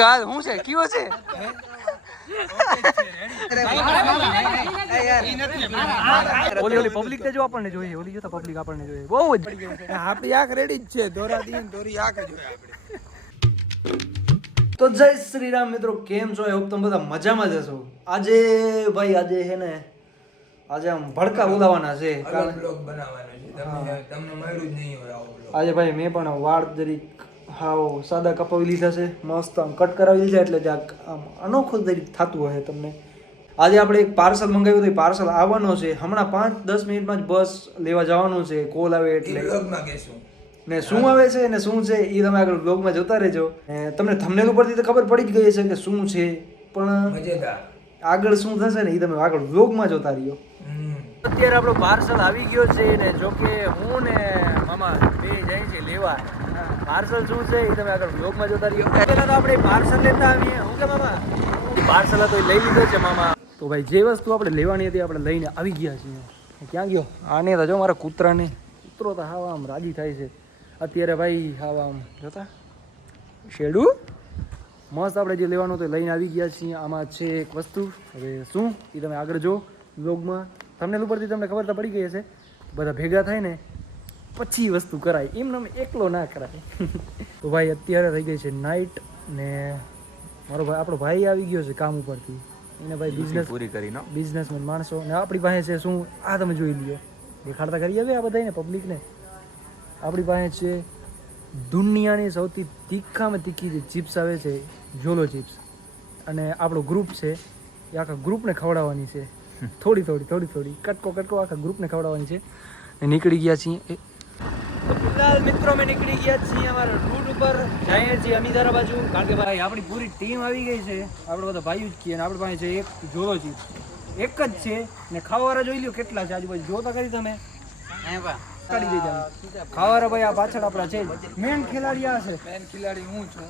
કાલ હું છે કયો છે ઓલી પબ્લિક ને જો આપણને જોઈએ ઓલી જો તો પબ્લિક આપણને જોઈએ બહુ જ આપણી આંખ રેડી જ છે દોરા દી દોરી આંખ જોઈએ આપણે તો જય શ્રી રામ મિત્રો કેમ છો આઈ હોપ તમે બધા મજામાં જ હશો આજે ભાઈ આજે હે ને આજે આમ ભડકા બોલાવાના છે અલગ બ્લોગ બનાવવાનો છે તમને મળ્યું જ નહીં હોય આવો બ્લોગ આજે ભાઈ મેં પણ વાળ જરીક હાવ સાદા કપાવી લીધા છે મસ્ત આમ કટ કરાવી લીધા એટલે જરાક આમ અનોખું જરીક થતું હોય તમને આજે આપણે એક પાર્સલ મંગાવ્યું હતું પાર્સલ આવવાનો છે હમણાં 5-10 મિનિટમાં જ બસ લેવા જવાનું છે કોલ આવે એટલે બ્લોગમાં કહેશું ને શું આવે છે ને શું છે એ તમે આગળ બ્લોગમાં જોતા રહેજો તમને થંબનેલ ઉપરથી તો ખબર પડી જ ગઈ છે કે શું છે પણ મજેદાર આગળ શું થશે ને એ તમે આગળ બ્લોગમાં જોતા રહ્યો અત્યારે આપણો પાર્સલ આવી ગયો છે ને જો કે હું ને મામા બે જાય છે લેવા પાર્સલ શું છે એ તમે આગળ બ્લોગમાં જોતા રહ્યો પહેલા તો આપણે પાર્સલ લેતા આવીએ હું કે મામા પાર્સલ હતો એ લઈ લીધો છે મામા તો ભાઈ જે વસ્તુ આપણે લેવાની હતી આપણે લઈને આવી ગયા છીએ ક્યાં ગયો આને તો જો મારા કૂતરાને કૂતરો તો હાવ આમ રાજી થાય છે અત્યારે ભાઈ હાવ આમ જોતા શેડું મસ્ત આપણે જે લેવાનું તો લઈને આવી ગયા છીએ આમાં છે એક વસ્તુ હવે શું એ તમે આગળ જો બ્લોગમાં થંબનેલ ઉપરથી તમને ખબર તો પડી ગઈ હશે બધા ભેગા થાય ને પછી વસ્તુ કરાય એમને એકલો ના કરાય તો ભાઈ અત્યારે થઈ ગઈ છે નાઇટ ને મારો ભાઈ આપણો ભાઈ આવી ગયો છે કામ ઉપરથી એને ભાઈ બિઝનેસ પૂરી કરીને બિઝનેસમેન માણસો ને આપણી પાસે છે શું આ તમે જોઈ લ્યો દેખાડતા કરી હવે આ બધાને પબ્લિકને આપણી પાસે છે દુનિયાની સૌથી તીખામાં તીખી જે ચિપ્સ આવે છે જોલો ચિપ્સ અને આપણો ગ્રુપ છે એ આખા ગ્રુપને ખવડાવવાની છે થોડી કટકો આખા ગ્રુપને ખવડાવવાની છે ને નીકળી ગયા છીએ ફિલહાલ મિત્રો મેં નીકળી ગયા છીએ અમારા રૂટ ઉપર જઈએ છીએ અમીદારા બાજુ કારણ કે ભાઈ આપણી પૂરી ટીમ આવી ગઈ છે આપણે બધા ભાઈઓ જ છીએ અને આપણી પાસે છે એક જોલો ચિપ્સ એક જ છે ને ખાવાવાળા જોઈ લ્યો કેટલા છે આજુબાજુ જોતા કરી તમે કાઢી દીધા ખાવાવાળા ભાઈ આ પાછળ આપણા છે મેન ખેલાડી આ છે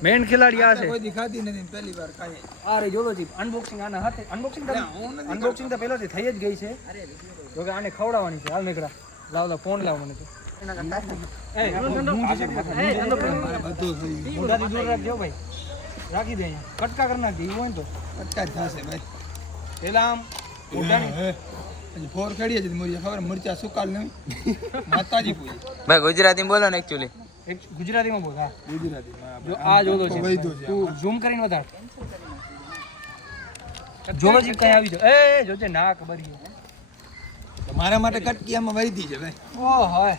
મેન ખેલાડી આ છે કોઈ દેખાતી નથી પહેલી વાર ખાઈ આ રે જોલો ચિપ અનબોક્સિંગ આના હાથે અનબોક્સિંગ તો પહેલાથી થઈ જ ગઈ છે જો કે આને ખવડાવવાની છે હાલ મેકડા લાવ ફોન લાવ મને તો રાખી દે અહીંયા કટકા કરી નાખી એવું હોય તો કટકા જ થશે ભાઈ પેલા આમ ફોર ખેડીએ છે મોરી ખબર મરચા સુકાલ નહીં માતાજી પૂજી ભાઈ ગુજરાતી બોલો ને એક્ચ્યુઅલી એક ગુજરાતીમાં બોલ હા ગુજરાતીમાં જો આ જોલો છે તું ઝૂમ કરીને વધાર જોલો જીપ કઈ આવી જો એ જોજે ના ખબર મારા માટે કટકી આમાં વૈધી છે ભાઈ ઓ હોય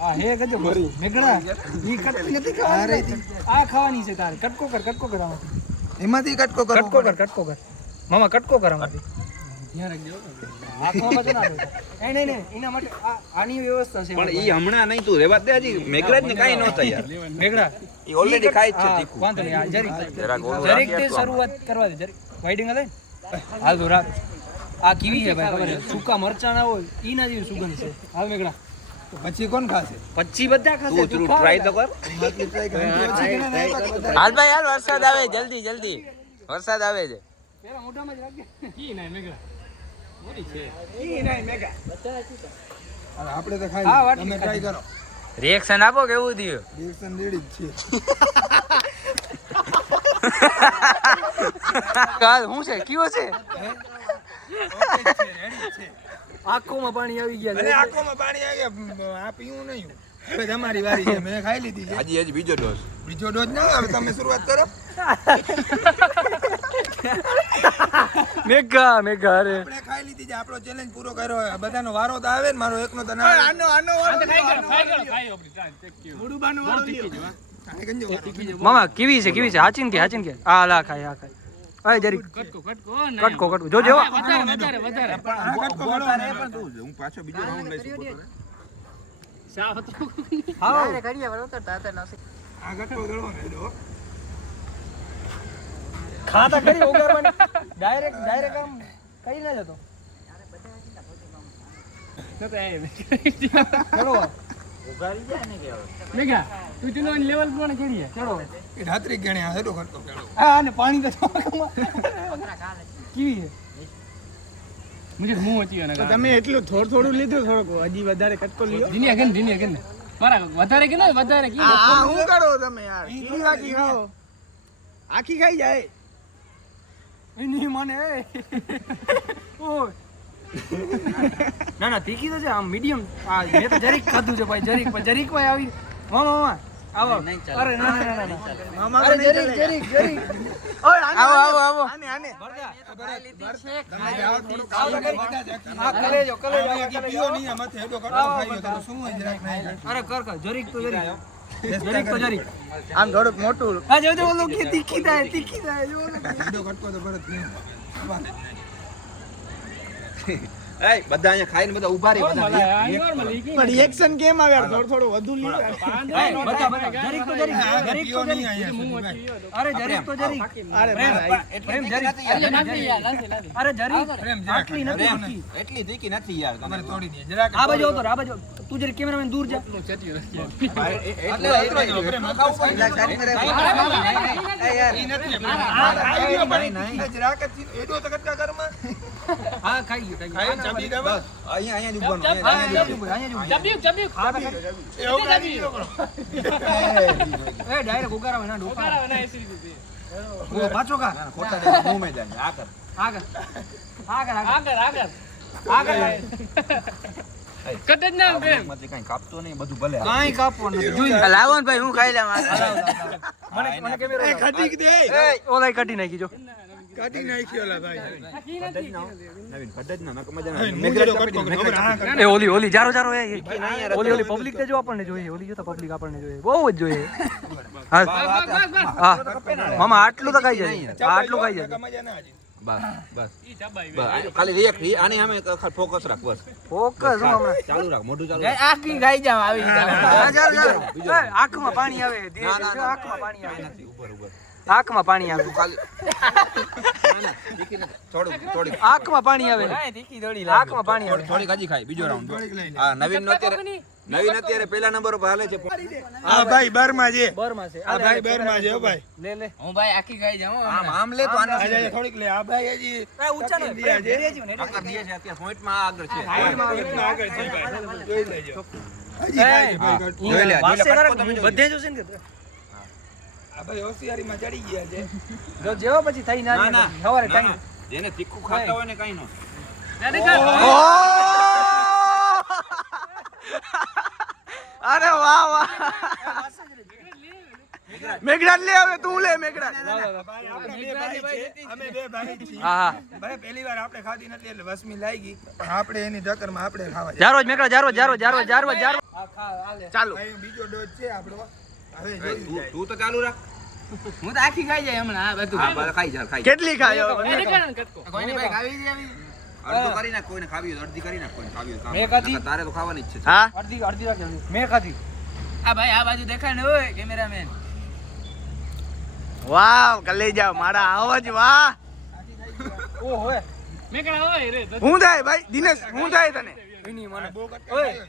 આ હે ગજો મેગડા ઈ કટકી નથી ખાવાની આ ખાવાની છે તારે કટકો કર આમાંથી એમાંથી કટકો કર મામા કટકો કર આમાંથી ધ્યાન રાખજો આંખમાં તો ના દો નહીં એના માટે આની વ્યવસ્થા છે પણ ઈ હમણાં નહીં તું રેવા દે હજી મેઘરાજ ને કાઈ ન થાય યાર મેગડા ઈ ઓલરેડી ખાઈ જ છે તીખું વાંધો નહીં આ જરીક થી શરૂઆત કરવા દે જરીક વાઇડિંગ હલે હાલ તો રાત આ કેવી છે ભાઈ ખબર છે સૂકા મરચા ના હોય ઈ ના જેવી સુગંધ છે હાલ મેગડા પછી કોણ ખાશે પછી બધા ખાશે તું ટ્રાય તો કર હાલ ભાઈ હાલ વરસાદ આવે જલ્દી વરસાદ આવે છે પેલા મોઢામાં જ રાખજે ઈ નહીં મેગડા આપણે તો ખાઈ તમે ટ્રાય કરો રિએક્શન આપો કેવું થયું રિએક્શન રેડી જ છે કાલ હું છે કયો છે આંખોમાં પાણી આવી ગયા અરે આંખોમાં પાણી આવી ગયા આ પીવું નહીં હવે તમારી વારી છે મેં ખાઈ લીધી છે હજી બીજો ડોઝ ના હવે તમે શરૂઆત કરો મેઘા અરે આપણે ખાઈ લીધી છે આપણો ચેલેન્જ પૂરો કર્યો હોય બધાનો વારો તો આવે ને મારો એકનો તો ના આનો મામા કેવી છે હાચીન કે આ લા ખાય આ જરી કટકો જો જો વધારે હું પાછો બીજો રાઉન્ડ લઈશ સાફ હતો આ કટકો ગળવો ને જો ખાતા કરી ઓગારવાની ડાયરેક્ટ આમ કઈ ના જતો ચલો ઓગારી જાય ને કે મેગા તું ચલો લેવલ પર કેડી ચલો એ રાત્રિ ગણે આ હેડો કટકો ગળવો હા ને પાણી તો કેવી છે મુજે મું હતી અને તમે એટલું થોડું લીધું થોડુંક હજી વધારે કટકો લ્યો ધીની અગન મારા વધારે કે ના વધારે કે આ હું કરો તમે યાર ઈ લાગી ખાઓ આખી ખાઈ જાય નહીં મને ઓય ના તીખી તો છે આમ મીડિયમ મેં તો જરીક ખાધું છે ભાઈ જરીક ભાઈ આવી મામા આવો અરે ના અરે જરીક ઓય આવો આને કલેજો પીઓ નહીં આમાંથી હેડો કાઢો ખાઈ લો શું હોય જરાક નહીં અરે કર જરીક આમ થોડુંક મોટું હા જો ઓલો કે તીખી થાય જો હેડો કાઢતો તો ભરત નહીં બધા અહીંયા ખાઈને બધા ઉભા રહી બધા પણ રિએક્શન કેમ આવે યાર થોડું વધુ લી બધા જરીક તો જરીક પીઓ નહીં અહીંયા અરે જરીક તો જરીક અરે પ્રેમ જરીક અરે જરીક પ્રેમ આટલી નથી એટલી તીખી નથી યાર તમારે તોડી દે જરાક આ બાજુ આવતો આ બાજુ તું જરીક કેમેરામેન દૂર જા હા ખાઈ ગયો એ ડાયરેક્ટ ઉગારામાં ના ડોકા પાછો કા આગળ કટ જ ના પ્રેમ કઈ કાપતો નહીં બધું ભલે કાઈ કાપવાનું નથી જોઈ લાવો ને ભાઈ હું ખાઈ લઉં મને કેમેરો કાઢી દે ઓલાય કાઢી નાખી જો કાઢી નાખ્યો લા ભાઈ નવીન પદ્ધતિ ના મજા એ ઓલી જારો એ ઓલી પબ્લિક ને જો આપણને જોઈએ ઓલી જો તો પબ્લિક આપણને જોઈએ બહુ જ જોઈએ હા મામા આટલું તો ખાઈ જાય આટલું ખાઈ જાય મજા ના આવી બસ ખાલી એક આની અમે ફોકસ રાખ બસ ફોકસ હમણાં ચાલુ રાખ મોઢું ચાલુ રાખ આખી ખાઈ જાવ આવી આંખમાં પાણી આવે આંખમાં પાણી આવે નથી ઉપર આંખમાં પાણી આવે થોડી આંખમાં પાણી આવે આંખમાં પાણી આવે થોડીક હજી ખાઈ બીજો રાઉન્ડ હા નવીન અત્યારે પહેલા નંબર ઉપર હાલે છે આ ભાઈ બરમાં છે બરમાં છે આ ભાઈ બરમાં છે ભાઈ લે હું ભાઈ આખી ખાઈ જાઉં આમ લે તો આને આ થોડીક લે આ ભાઈ હજી ઊંચા ને દિયા છે. ટક્કર દે છે અત્યારે પોઈન્ટમાં આગળ છે આગળ છે ભાઈ જોઈ લેજો હજી ખાય છે ભાઈ કાઢ. જોઈ લે કટકો તમે જોઈ બધે જોશે ને કે આ ભાઈ હોશિયારીમાં ચડી ગયા છે જો જેવો પછી થઈ ના ના સવારે ટાઈમ જેને તીખું ખાતા હોય ને કઈ નો અરે વાહ મેઘરાજ લે હવે તું લે મેઘરાજ ભાઈ આપણે બે ભાઈ છે અમે બે ભાઈ છીએ હા ભાઈ પહેલી વાર આપણે ખાધી નથી એટલે વસમી લાગી પણ આપણે એની ટક્કરમાં આપણે ખાવા જારો મેઘરાજ જારો ચાલો ભાઈ બીજો ડોઝ છે આપણો હવે જોઈ જાય. તું તો ચાલુ રાખ હું તો આખી ખાઈ જાય હમણાં આ બધું હા ખાઈ જા કેટલી ખાયો કોઈને ભાઈ ખાવી દે આવી અડધું કરી નાખ કોઈને ખાવી હોય તો અડધી કરી નાખ કોઈને ખાવી હોય તો મેં ખાધી? તારે તો ખાવાની જ છે હા અડધી રાખજો મેં ખાધી આ ભાઈ આ બાજુ દેખાય ને ઓય કેમેરામેન વાવ કલેજા મારા અવાજ વાહ ઓહો હું થાય ભાઈ દિનેશ હું થાય તને એની મને ઓય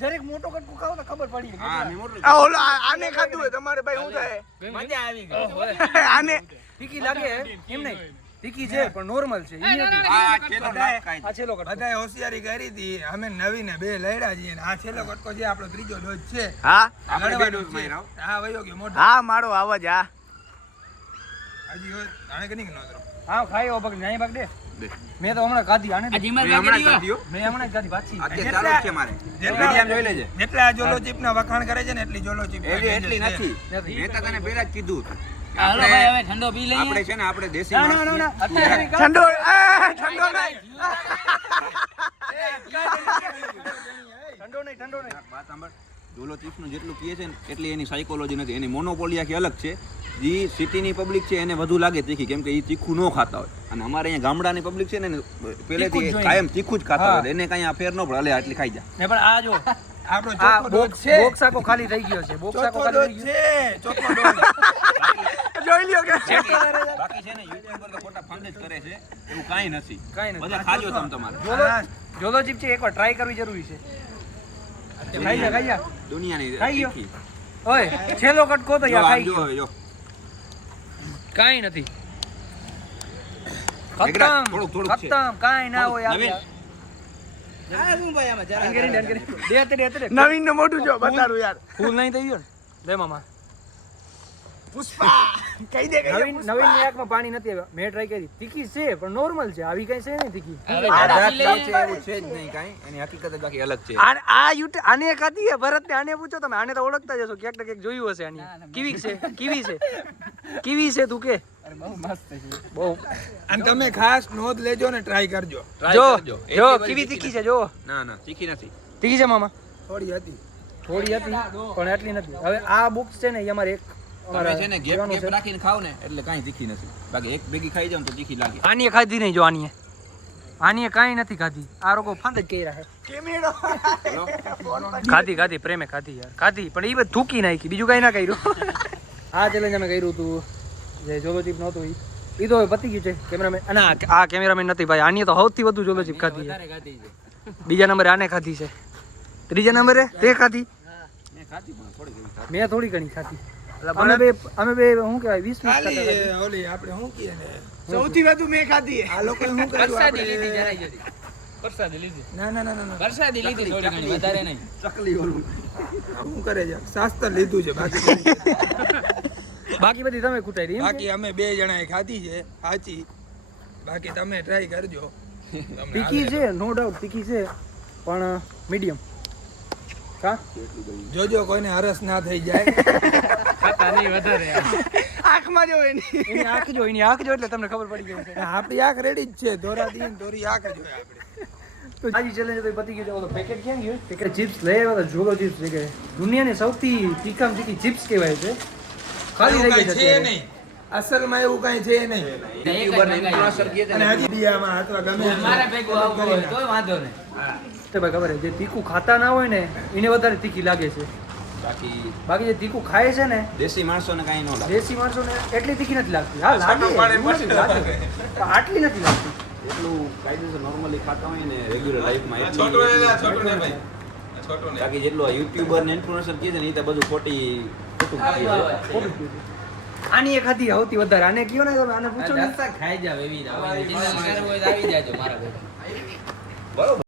જરીક મોટો કટકો ખાવ તો ખબર પડી હા મેં મોટું આ ઓલો આને ખાધું હોય તમારે ભાઈ હું થાય મજા આવી ગઈ આને તીખી લાગે એમ નહીં તીખી છે પણ નોર્મલ છે ઈ નથી. આ ચેલો નાખ ખાઈ આ છેલ્લો કટકો બધાએ હોશિયારી કરી હતી અમે નવીને બે લડ્યા છીએ અને આ છેલ્લો કટકો છે આપણો ત્રીજો ડોઝ છે હા આપણે બે ડોઝ માર્યા હા વયો ગયો મોટો હા મારો અવાજ હા હજી હોય આને કની કે નોતરો હા ખાઈ ઓ બગ નહીં બગ દે દે. મેં તો હમણાં ખાધી આને આ જીમર મેં હમણાં જ લાગી કાઢ્યો. મેં હમણાં જ ખાધી પાછી અત્યારે ચાલુ જ છે મારે મીડિયમ જોઈ લેજે જેટલા આ જોલો ચીપના વખાણ કરે છે ને એટલી જોલો ચીપ એટલી નથી નથી. મેં તો તને પહેલા જ કીધું હતું કે હાલો ભાઈ હવે ઠંડો પી લઈએ આપણે છે ને આપણે દેશી ના, ના, માણસ ના, ના. છીએ. અત્યારે ઠંડો ઠંડો નહીં ઠંડો નહીં વાત સાંભળ. ડોલો ચિપ્સનું જેટલું પીએ છે ને એટલી એની સાયકોલોજી નથી એની મોનોપોલી આખી અલગ છે જે સિટીની પબ્લિક છે એને વધુ લાગે તીખી કેમ કે એ તીખું ન ખાતા હોય અને અમારે અહીંયા ગામડાની પબ્લિક છે ને એને પહેલેથી તીખું જ જોઈએ. કાયમ તીખું જ ખાતા હા. હોય એને કાંઈ આ ફેર ન પડે હાલે આટલી ખાઈ જા ને પણ આ જો આપણો આ ચોખ્ખો ડોઝ બોક્સ છે બોક્સ આખો ખાલી થઈ ગયો છે બોક્સ આખો ચોખ્ખો ખાલી ડોઝ થઈ છે ચોખ્ખો ડોઝ ગયો જોઈ લ્યો કે બાકી છે ને યુટ્યુબર તો ખોટા ફંડ જ કરે છે એવું કાંઈ નથી કાંઈ નથી. બધા ખાજો તમે તમારે જોલો ચીપ છે એકવાર ટ્રાય કરવી જરૂરી છે ખાઈ જા દુનિયાની ખાઈ ગયો. તીખી. ઓય છેલ્લો કટકો તો જો યાર આમ ખાઈ જો ગયો હવે જો કાંઈ નથી એકડા, ખતમ થોડુંક છે. ખતમ કાંઈ ના હોય નવીન. નવીન ને મોટું જો બતાડું યાર ફૂલ નહીં થઈ ગયો ને લે મામા પુષ્પા કહી દે નવીન ની આંખમાં પાણી નથી આવ્યા. મેં ટ્રાય કરી, તીખી છે પણ નોર્મલ છે, આવી કઈ છે નહીં તીખી. હવે આ દાદા દાંત પી છે લઈએ. એવું છે જ નહીં કાંઈ, એની હકીકત જ બાકી અલગ છે. આને ખાધી હે ભરત ને, આને પૂછો તમે, આને તો ઓળખતા જશો, ક્યાંક ને ક્યાંક જોયું હશે આની. કીવી છે તું કે બહુ મસ્ત છે બહુ. અને તમે ખાસ નોંધ લેજો ને ટ્રાય કરજો Try જો કરજો. જો એટલી બધી કીવી તીખી છે, જો ના ના તીખી નથી. તીખી છે મામા, થોડી હતી થોડી હતી પણ એટલી નથી. હવે આ બુક્સ છે ને એ અમારે એક તમે છે ને ગેપ લેવાનું ગેપ છે. રાખીને ખાવ ને એટલે કાંઈ તીખી નથી. બાકી એક ભેગી ખાઈ જાવ ને તો તીખી લાગે. આનીએ ખાધી નહીં, જો આનીએ કાંઈ નથી ખાધી. આ રોગો ફાંદ જ કર્યા છે. કેમેરો ખાધી પ્રેમે ખાધી યાર, ખાધી પણ એ બધું થૂકી નાખી, બીજું કાંઈ ના કર્યું. આ ચેલેન્જ અમે કર્યું હતું જે જોલોજીપ નહોતું એ તો હવે પતી ગયું છે. કેમેરામેન અને આ કેમેરામેન નથી ભાઈ, આની તો સૌથી વધુ જોલોજીપ ખાધી છે. વધારે ખાધી છે. બીજા નંબરે આને ખાધી છે, ત્રીજા નંબરે તે ખાધી, મેં ખાધી પણ થોડી ઘણી ખાધી. મેં થોડી ઘણી ખાધી. અમે બે શું કહેવાય 20 મિનિટ ખાતા ખાલી હતા. ઓલી આપણે શું કહીએ ને સૌથી વધુ મેં ખાધી આ લોકો શું કર્યું વરસાદી લીધી આપણે જરાય જરી. વરસાદી લીધી. ના ના ના ના ના. વરસાદી લીધી થોડી ઘણી, વધારે નહીં. ચકલી ઓલું શું કરે છે શાસ્ત્ર લીધું છે બાકી બાકી બધી તમે કૂટાઈ રહી બાકી અમે બે જણાએ ખાધી છે સાચી બાકી તમે ટ્રાય કરજો તમને તીખી હાલે. છે, નો ડાઉટ તીખી છે પણ મીડિયમ. કા જોજો કોઈને હરસ ના થઈ જાય ખાતા નહીં વધારે. આંખમાં જો એની એની આંખ જો, એની આંખ જો એટલે તમને ખબર પડી ગઈ છે. આપણી આંખ રેડી જ છે દોરા દી દોરી આંખ જોઈએ આપણે તો આજની ચેલેન્જ તો પતી ગયું છે. ઓલો પેકેટ ક્યાં ગયું? પેકેટ ચિપ્સ લઈ આવ્યા હતા, જોલો ચિપ્સ છે કે દુનિયાની સૌથી તીખામાં તીખી ચિપ્સ કહેવાય છે. ખાલી એવું થઈ ગઈ કાંઈ છે છે અત્યારે. નહીં અસલમાં એવું કાંઈ છે નહીં યુટ્યુબર ને ઇન્ફ્લુએન્સર કહે છે અને ને હજી દિયામાં અથવા ગમે મારે ભેગું આવવું હોય તોય વાંધો નહીં. તો ભાઈ ખબર છે, જે તીખું ખાતા ના હોય ને એને વધારે તીખી લાગે છે. બાકી બાકી જે તીખું ખાય છે ને દેશી માણસોને કાંઈ ન લાગે. દેશી માણસોને એટલી તીખી નથી લાગતી. હા લાગે, એવું નથી, લાગે. પણ આટલી નથી લાગતી. એટલું કાયદેસર નોર્મલી ખાતા હોય ને રેગ્યુલર લાઈફમાં એટલું બાકી જેટલું આ યુટ્યુબર ને ઇન્ફ્લુએન્સર કહે છે ને એ તો બધું ખોટું કહે છે. આની એ ખાધી સૌથી વધારે. આને કયો ને તમે, આને પૂછો ને. રસ્તા ખાઈ જાવ એવી જ આવે. ચિંતા ન કરવું હોય તો આવી જાજો મારા ભેગા. બરોબર.